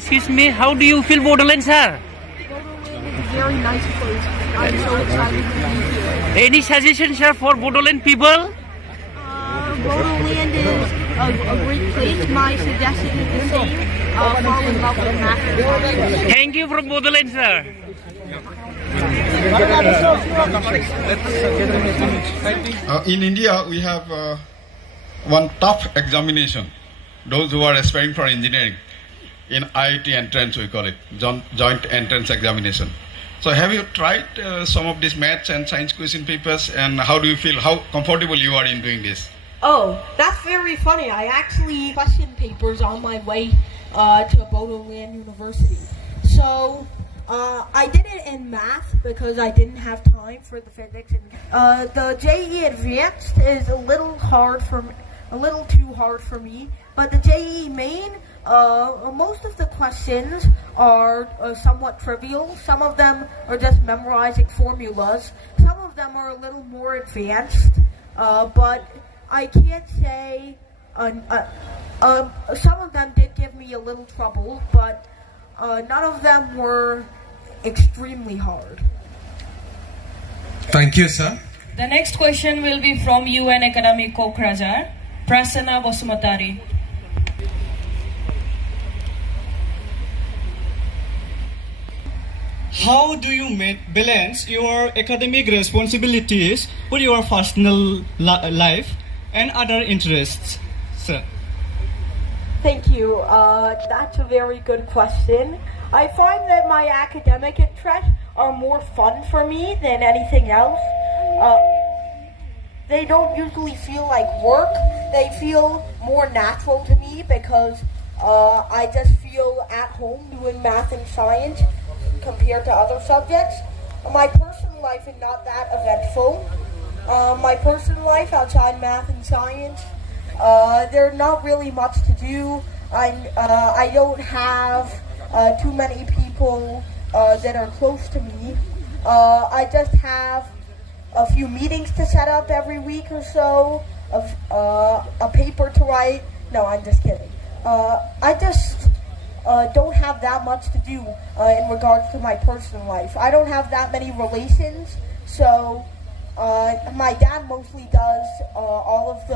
Excuse me, how do you feel Bodoland, sir? Bodoland is a very nice place. I'm so excited to be here. Any suggestions, sir, for Bodoland people? Bodoland is a great place. My suggestion is the same. Fall in love with math and science. Thank you from Bodoland, sir. In India, we have one tough examination. Those who are aspiring for engineering, in IIT entrance we call it, joint entrance examination. So have you tried some of these maths and science question papers, and how do you feel, how comfortable you are in doing this? Oh, that's very funny. I actually question papers on my way to Bodoland University. So I did it in math because I didn't have time for the physics. The JEE Advanced is a little too hard for me. But the JEE Main, most of the questions are somewhat trivial. Some of them are just memorizing formulas. Some of them are a little more advanced, but I can't say, some of them did give me a little trouble, but none of them were extremely hard. Thank you, sir. The next question will be from UN Academy Kokrajar, Prasanna Basumatari. How do you balance your academic responsibilities with your personal life and other interests, sir? Thank you. That's a very good question. I find that my academic interests are more fun for me than anything else. They don't usually feel like work. They feel more natural to me because I just feel at home doing math and science compared to other subjects. My personal life is not that eventful. My personal life outside math and science, there's not really much to do. I don't have too many people that are close to me. I just have a few meetings to set up every week or so, a paper to write. No, I'm just kidding. I just don't have that much to do in regards to my personal life. I don't have that many relations, so my dad mostly does all of the